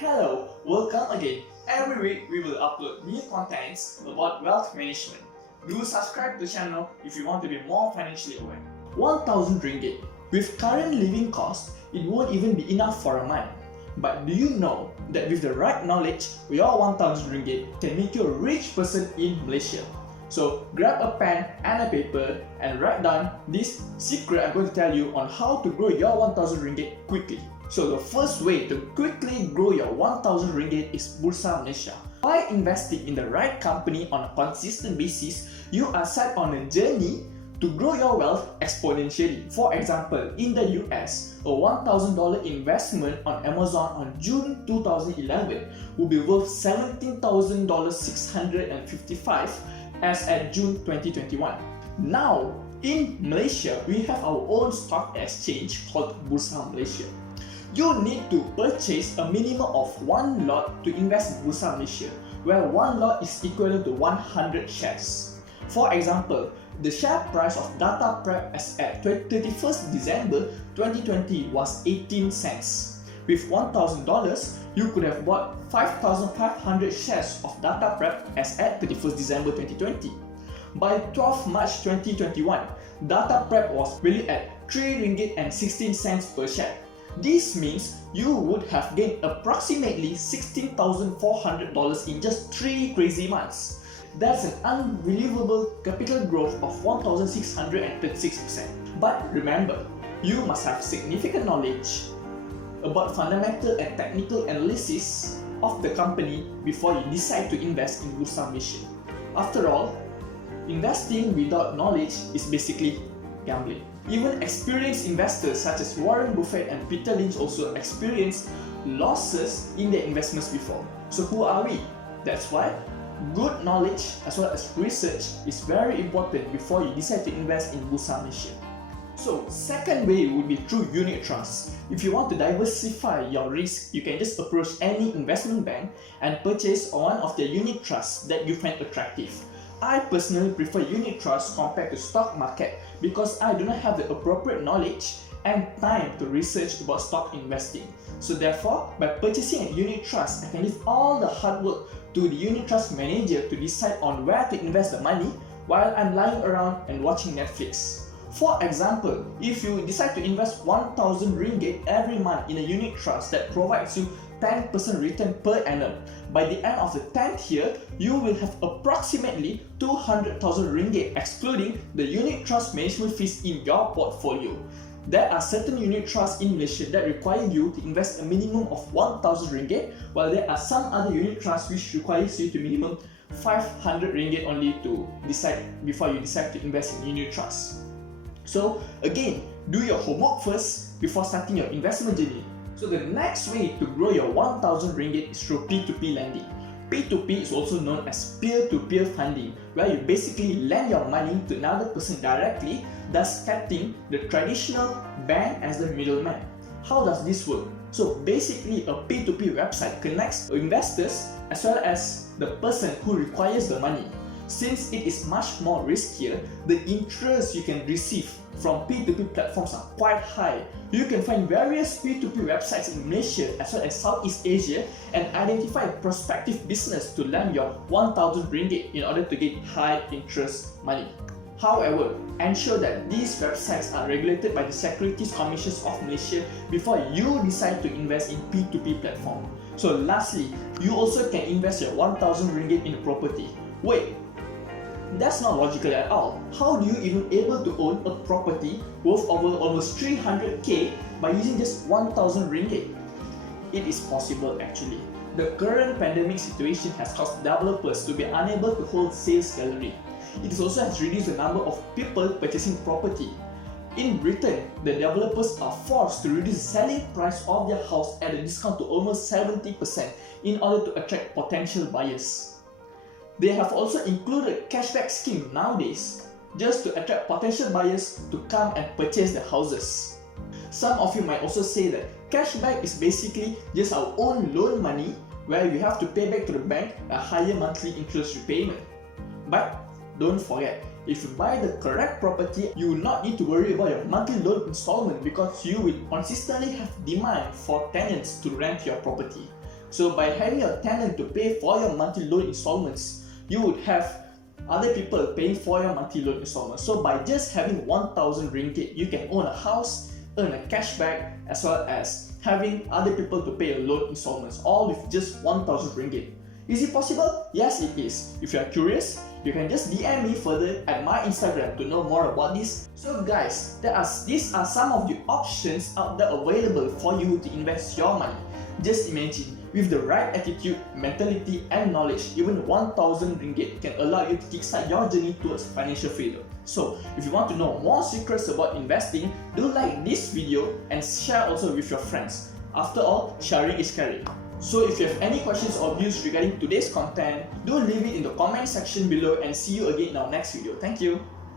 Hello, welcome again. Every week we will upload new contents about wealth management. Do subscribe to the channel if you want to be more financially aware. 1000 ringgit. With current living costs, it won't even be enough for a month. But do you know that with the right knowledge, your 1000 ringgit can make you a rich person in Malaysia? So grab a pen and a paper and write down this secret I'm going to tell you on how to grow your 1000 ringgit quickly. So the first way to quickly grow your 1000 ringgit is Bursa Malaysia. By investing in the right company on a consistent basis, you are set on a journey to grow your wealth exponentially. For example, in the US, a $1,000 investment on Amazon on June 2011 will be worth $17,655 as at June 2021. Now, in Malaysia, we have our own stock exchange called Bursa Malaysia. You need to purchase a minimum of 1 lot to invest in Bursa Malaysia, where 1 lot is equivalent to 100 shares. For example, the share price of Data Prep as at 31st December 2020 was 18 cents. With $1,000, you could have bought 5,500 shares of Data Prep as at 31st December 2020. By 12 March 2021, Data Prep was valued at RM3.16 per share. This means you would have gained approximately $16,400 in just 3 crazy months. That's an unbelievable capital growth of 1,636%. But remember, you must have significant knowledge about fundamental and technical analysis of the company before you decide to invest in Bursa Malaysia. After all, investing without knowledge is basically gambling. Even experienced investors such as Warren Buffett and Peter Lynch also experienced losses in their investments before. So who are we? That's why good knowledge as well as research is very important before you decide to invest in Bursa Malaysia. So second way would be through unit trusts. If you want to diversify your risk, you can just approach any investment bank and purchase one of their unit trusts that you find attractive. I personally prefer unit trusts compared to stock market because I do not have the appropriate knowledge and time to research about stock investing. So therefore, by purchasing a unit trust, I can leave all the hard work to the unit trust manager to decide on where to invest the money while I'm lying around and watching Netflix. For example, if you decide to invest 1000 ringgit every month in a unit trust that provides you 10% return per annum, by the end of the 10th year, you will have approximately 200,000 ringgit excluding the unit trust management fees in your portfolio. There are certain unit trusts in Malaysia that require you to invest a minimum of 1000 ringgit, while there are some other unit trusts which requires you to minimum 500 ringgit only to decide before you decide to invest in unit trusts. So again, do your homework first before starting your investment journey. So the next way to grow your 1000 ringgit is through P2P lending. P2P is also known as peer-to-peer funding, where you basically lend your money to another person directly, thus cutting the traditional bank as the middleman. How does this work? So basically, a P2P website connects investors as well as the person who requires the money. Since it is much more riskier, the interest you can receive from P2P platforms are quite high. You can find various P2P websites in Malaysia as well as Southeast Asia and identify a prospective business to lend your 1000 ringgit in order to get high interest money. However, ensure that these websites are regulated by the Securities Commissions of Malaysia before you decide to invest in P2P platform. So lastly, you also can invest your 1000 ringgit in a property. Wait, that's not logical at all. How do you even able to own a property worth over almost 300k by using just 1000 ringgit? It is possible actually. The current pandemic situation has caused developers to be unable to hold sales gallery. It also has reduced the number of people purchasing property. In return, the developers are forced to reduce the selling price of their house at a discount to almost 70% in order to attract potential buyers. They have also included cashback scheme nowadays just to attract potential buyers to come and purchase the houses. Some of you might also say that cashback is basically just our own loan money where you have to pay back to the bank a higher monthly interest repayment. But don't forget, if you buy the correct property, you will not need to worry about your monthly loan installment because you will consistently have demand for tenants to rent your property. So by having a tenant to pay for your monthly loan installments, you would have other people paying for your monthly loan installments. So by just having 1,000 ringgit, you can own a house, earn a cashback, as well as having other people to pay your loan installments, all with just 1,000 ringgit. Is it possible? Yes, it is. If you are curious, you can just DM me further at my Instagram to know more about this. So guys, these are some of the options out there available for you to invest your money. Just imagine, with the right attitude, mentality and knowledge, even 1,000 ringgit can allow you to kickstart your journey towards financial freedom. So if you want to know more secrets about investing, do like this video and share also with your friends. After all, sharing is caring. So if you have any questions or views regarding today's content, do leave it in the comment section below and see you again in our next video. Thank you.